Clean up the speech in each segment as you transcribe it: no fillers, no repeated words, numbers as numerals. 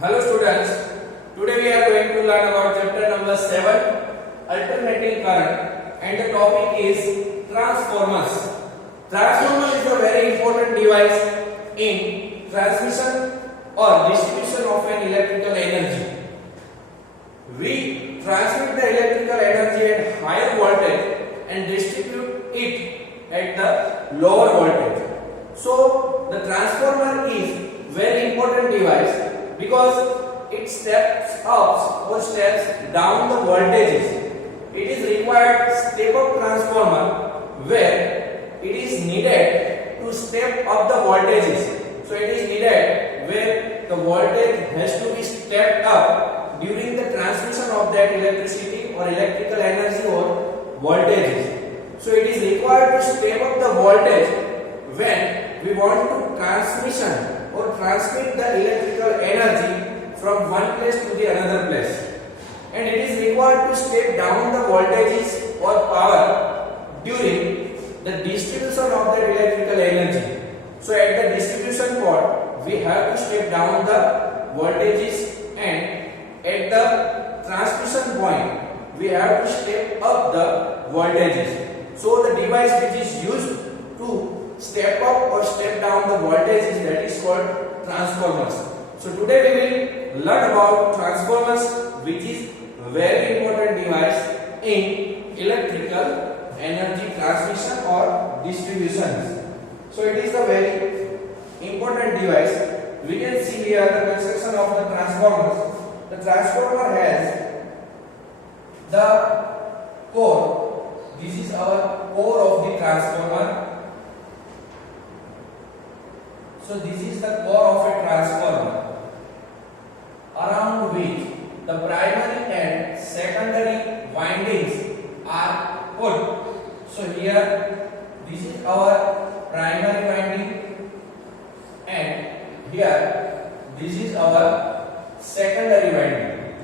Hello students, today we are going to learn about chapter number 7, alternating current, and the topic is transformers. Transformer is a very important device in transmission or distribution of an electrical energy. We transmit the electrical energy at higher voltage and distribute it at the lower voltage. So the transformer is very important device because it steps up or steps down the voltages. It is required step up transformer where it is needed to step up the voltages. So it is needed where the voltage has to be stepped up during the transmission of that electricity or electrical energy or voltages. So it is required to step up the voltage when we want to transmission or transmit the electrical energy from one place to the another place, and it is required to step down the voltages or power during the distribution of the electrical energy. So at the distribution port we have to step down the voltages, and at the transmission point we have to step up the voltages. So the device which is used to step up or step down the voltages, that is called transformers. So today we will learn about transformers, which is very important device in electrical energy transmission or distribution. So it is a very important device. We can see here the construction of the transformers. The transformer has the core. This is our core of the transformer. So this is the core of a transformer, around which the primary and secondary windings are put. So here this is our primary winding, and here this is our secondary winding.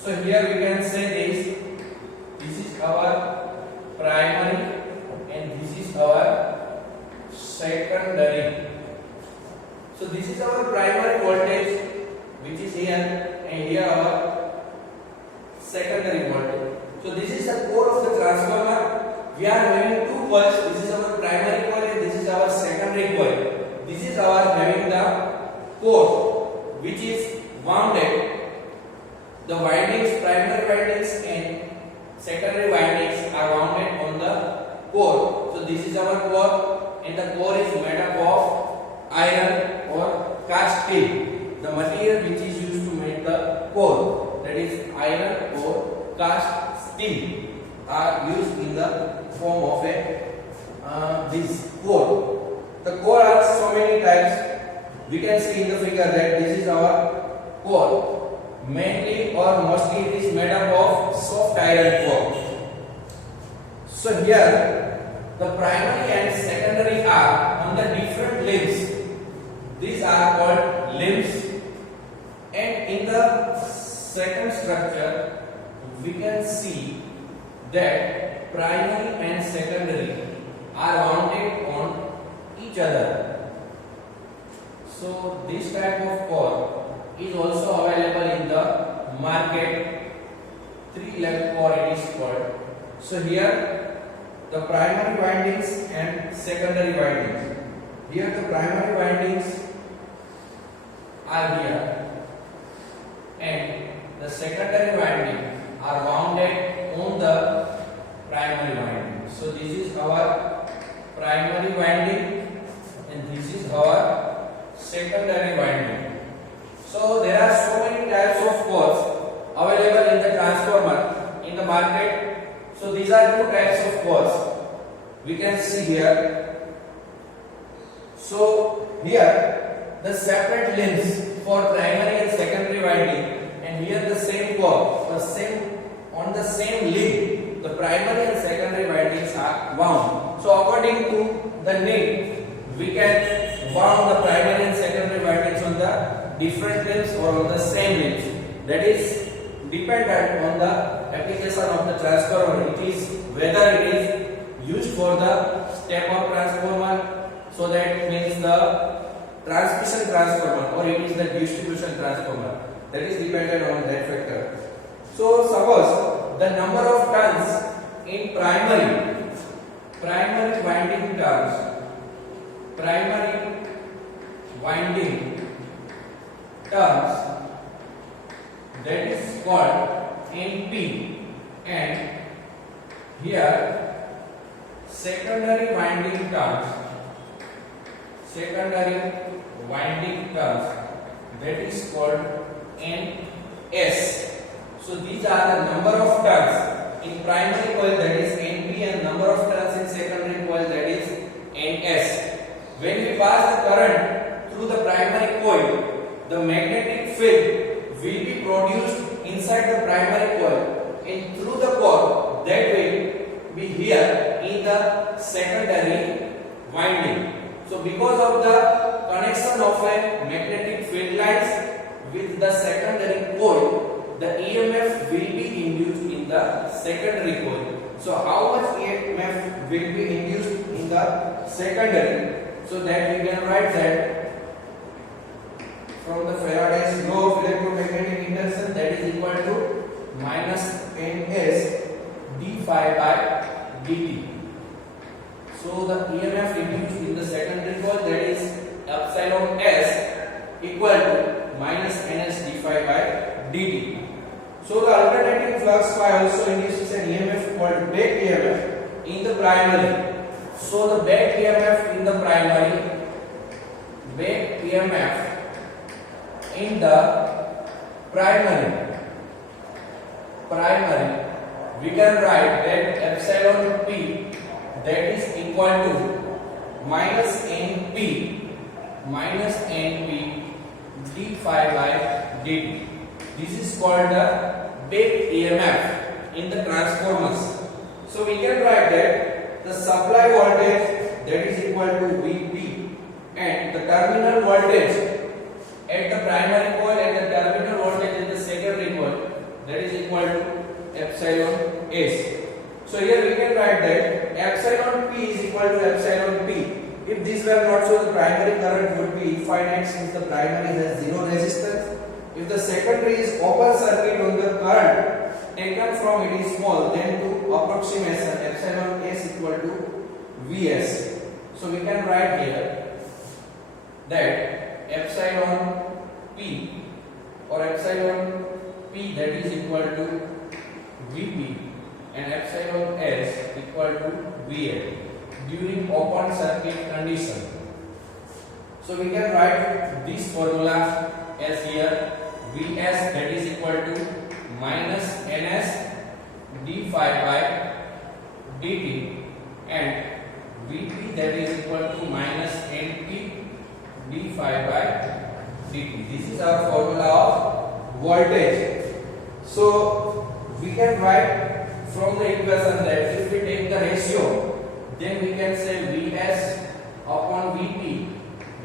So here we can say this is our primary and this is our secondary. So this is our primary voltage, which is here, and here our secondary voltage. So this is the core of the transformer. We are having two coils. This is our primary coil and this is our secondary coil. This is our having the core, which is wounded. The windings, primary windings and secondary windings are wounded on the core. So this is our core, and the core is made up of iron or cast steel. The material which is used to make the core, that is iron or cast steel, are used in the form of a this core. The core are so many types. We can see in the figure that this is our core. Mainly or mostly it is made up of soft iron core. So here the primary and secondary are on the different limbs. These are called limbs, and in the second structure we can see that primary and secondary are wounded on each other. So this type of core is also available in the market. 3-leg core it is called. So here the primary windings and secondary windings. Here the primary windings are here, and the secondary winding are wounded on the primary winding. So this is our primary winding and this is our secondary winding. So there are so many types of cores available in the transformer in the market. So these are two types of cores we can see here. So here the separate limbs for primary and secondary winding, and here the same core, on the same limb, the primary and secondary windings are wound. So according to the need, we can wound the primary and secondary windings on the different limbs or on the same limbs. That is dependent on the application of the transformer. It is whether it is used for the step-up transformer, so that means the transmission transformer, or it is the distribution transformer. that is dependent on that factor. So suppose the number of turns in primary winding turns, that is called NP, and here secondary winding turns, that is called NS. So these are the number of turns in primary coil, that is NP, and number of turns in secondary coil, that is NS. When we pass the current through the primary coil, the magnetic field will be produced inside the primary coil, and through the core that will be here in the secondary winding. So because of the connection of a magnetic field lines with the secondary coil, the EMF will be induced in the secondary coil. So how much EMF will be induced in the secondary? So that we can write that from the Faraday's law of electromagnetic induction, that is equal to minus ns d phi by dt. So the EMF induced in the secondary coil, that is epsilon s equal to minus ns d phi by dt. So the alternating flux phi also induces an EMF called back EMF in the primary. So the back EMF in the primary, we can write that epsilon p, that is equal to minus np d phi by dt. This is called the back EMF in the transformers. So we can write that the supply voltage, that is equal to Vp, and the terminal voltage at the primary coil and the terminal voltage at the secondary coil, that is equal to epsilon s. So here we can write that epsilon p is equal to epsilon p. If this were not so, the primary current would be infinite, since the primary has zero resistance. If the secondary is open circuit, on the current taken from it is small, then to approximation epsilon s equal to Vs. So we can write here that epsilon p or epsilon p, that is equal to Vp, and epsilon s equal to Vl during open circuit condition. So we can write this formula as here Vs, that is equal to minus ns d phi by dt, and Vp, that is equal to minus np d phi by dt. This is our formula of voltage. So we can write from the equation that if we take the ratio, then we can say Vs upon Vp,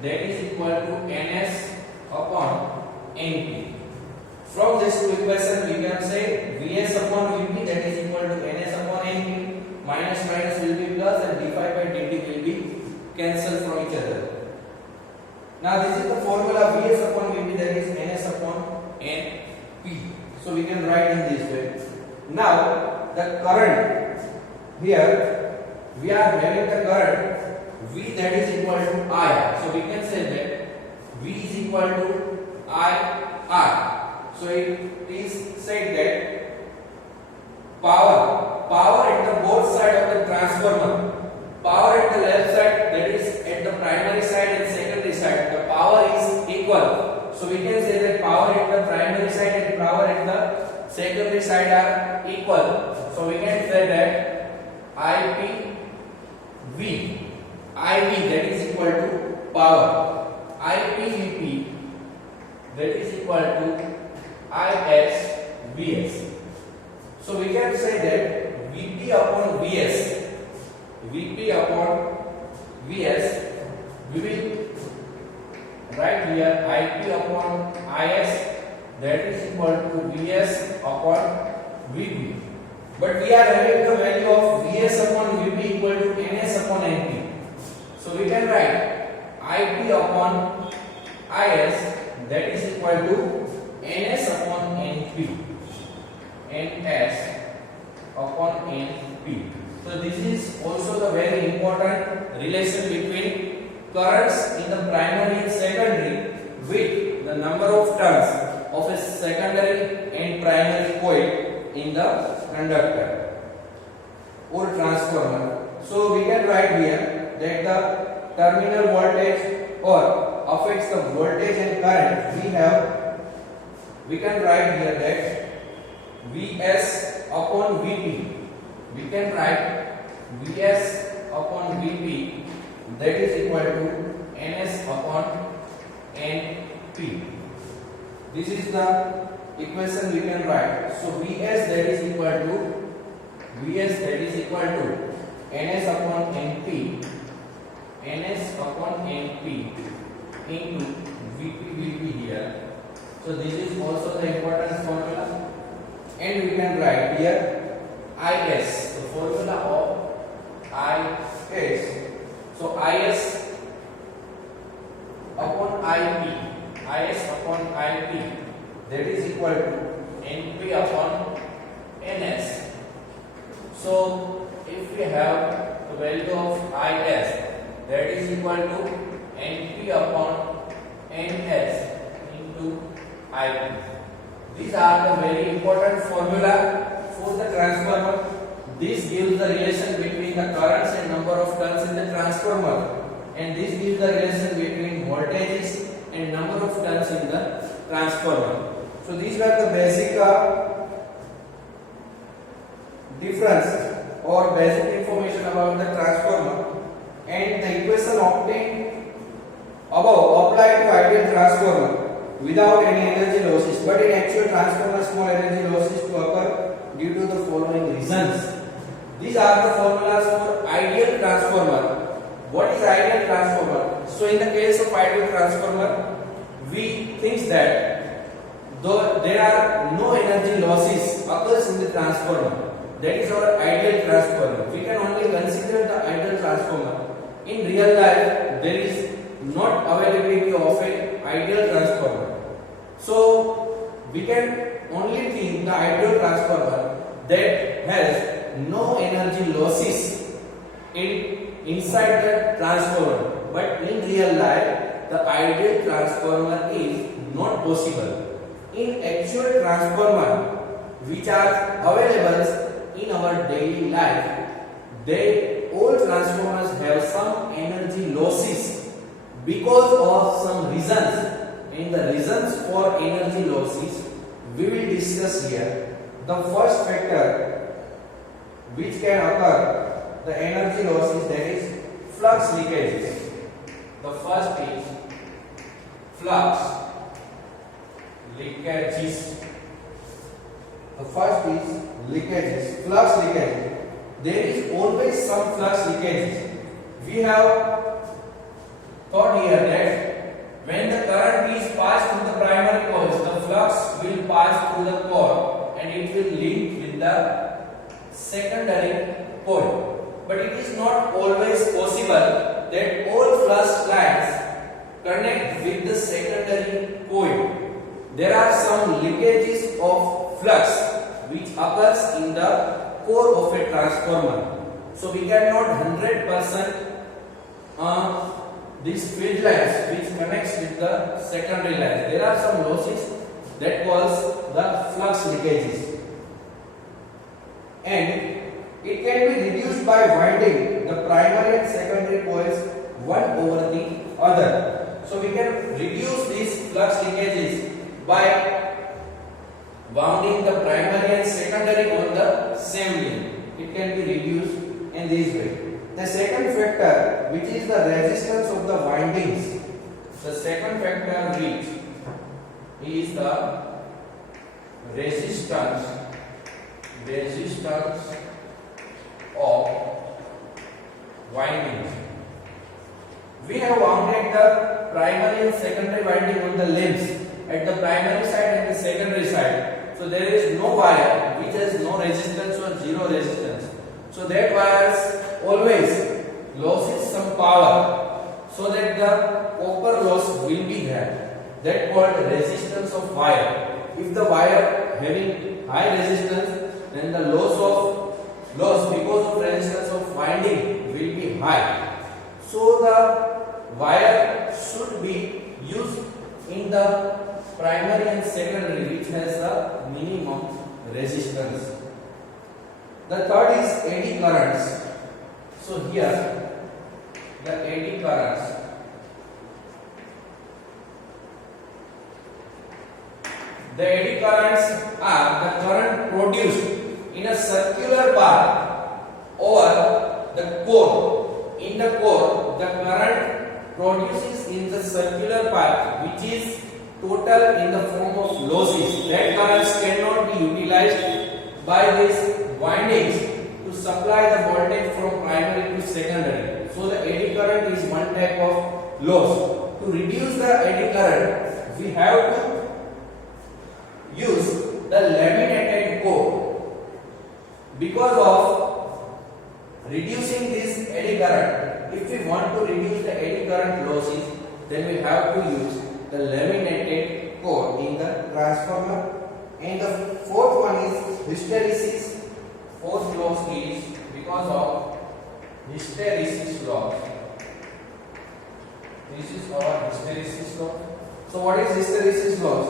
that is equal to ns upon np. From this equation we can say Vs upon Vp, that is equal to ns upon np. Minus minus will be plus, and d phi by dt will be cancelled from each other. Now this is the formula Vs upon Vp, that is ns upon np. So we can write in this way. Now the current, here we are having the current V, that is equal to I. So we can say that V is equal to IR. So it is said that power at the both side of the transformer, power at the left side, that is at the primary side and secondary side, the power is equal. So we can say that power at the primary side and power at the secondary side are equal. So we can say that IPV, that is equal to power, IPVP, that is equal to ISVS. So we can say that Vp upon Vs, we will write here IP upon IS, that is equal to Vs upon Vp. But we are having the value of Vs upon Vp equal to Ns upon Np. So we can write IP upon Is, that is equal to ns upon np, ns upon np. So this is also the very important relation between currents in the primary and secondary with the number of turns of a secondary and primary coil in the conductor or transformer. So we can write here that the terminal voltage or affects the voltage and current. We can write here that Vs upon Vp. We can write Vs upon Vp, that is equal to Ns upon Np. This is the equation we can write. So Vs that is equal to Ns upon Np, Ns upon Np into Vp here. So this is also the important formula, and we can write here Is, the formula of Is. So Is upon Ip, that is equal to Np upon Ns. So if we have the value of Is, that is equal to Np upon Ns into Ip. These are the very important formula for the transformer. This gives the relation between the currents and number of turns in the transformer, and this gives the relation between voltages and number of turns in the transformer. So these were the basic difference or basic information about the transformer, and the equation obtained above applied to ideal transformer without any energy losses, but in actual transformer small energy losses to occur due to the following reasons. These are the formulas for ideal transformer. What is ideal transformer? So in the case of ideal transformer, we think that though there are no energy losses occurs in the transformer, that is our ideal transformer. We can only consider the ideal transformer. In real life, there is not availability of an ideal transformer. So we can only think the ideal transformer that has no energy losses inside the transformer. But in real life, the ideal transformer is not possible. In actual transformer which are available in our daily life, all transformers have some energy losses because of some reasons, and the reasons for energy losses we will discuss here. The first factor which can occur the energy losses, that is flux leakages. The first is flux leakages. Flux leakages. There is always some flux leakages. We have thought here that when the current is passed through the primary coils, the flux will pass through the core and it will link with the secondary coil. But it is not always possible that all flux lines connect with the secondary coil. There are some leakages of flux which occurs in the core of a transformer. So we cannot 100% these field lines which connects with the secondary lines. There are some losses that cause the flux leakages, and it can be reduced by winding the primary and secondary coils one over the other. So we can reduce these flux leakages by wounding the primary and secondary on the same link. It can be reduced in this way. The second factor, which is the resistance of the windings, the second factor which is the resistance of windings. We have wounded the primary and secondary winding on the limbs at the primary side and the secondary side. So there is no wire which has no resistance or zero resistance. So that wires always loses some power, so that the copper loss will be there. That called resistance of wire. if the wire having high resistance, then the loss because of resistance of winding will be high. So the wire should be used in the primary and secondary, which has the minimum resistance. The third is eddy currents. So here the eddy currents. The eddy currents are the current produced in a circular path over the core. In the core, the current produces in the circular path, which is total in the form of losses. That currents cannot be utilized by these windings to supply the voltage from primary to secondary. So the eddy current is one type of loss. To reduce the eddy current, we have to use the laminated core. Because of reducing this eddy current, if we want to reduce the eddy current losses, then we have to use the laminated core in the transformer. And the fourth one is hysteresis. Fourth loss is because of hysteresis loss. This is our hysteresis loss. So what is hysteresis loss?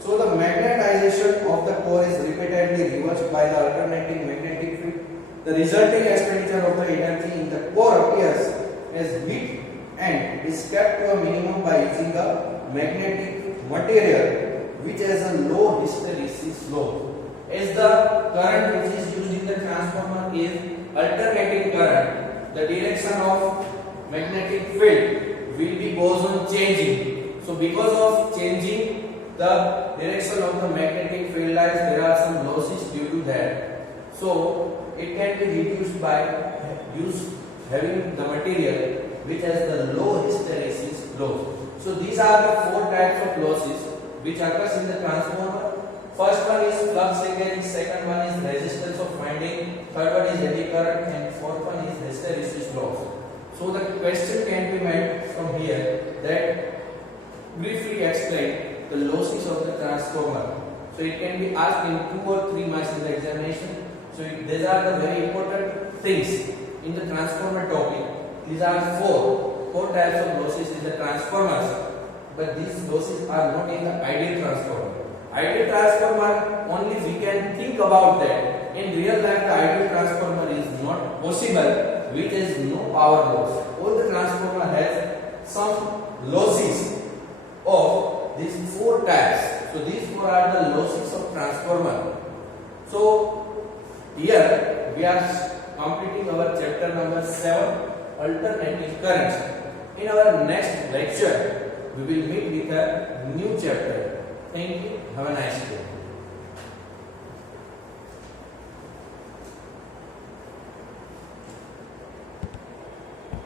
So the magnetization of the core is repeatedly reversed by the alternating magnetic field. The resulting expenditure of the energy in the core appears as heat and is kept to a minimum by using the magnetic material which has a low hysteresis loss. As the current which is used in the transformer is alternating current, the direction of magnetic field will be goes on changing. So because of changing the direction of the magnetic field lines, there are some losses due to that. So it can be reduced by having the material which has the low hysteresis loss. So these are the four types of losses which occurs in the transformer. First one is flux linkage, second one is resistance of winding, third one is eddy current, and fourth one is hysteresis loss. So the question can be made from here that briefly explain the losses of the transformer. So it can be asked in 2 or 3 marks in the examination. So these are the very important things in the transformer topic. These are four types of losses in the transformers, but these losses are not in the ideal transformer. Ideal transformer, only we can think about that. In real life, the ideal transformer is not possible, which has no power loss. All the transformer has some losses of these 4 types. So these 4 are the losses of transformer. So here we are completing our chapter number 7, alternating currents. In our next lecture, we will meet with a new chapter. Thank you. Have a nice day.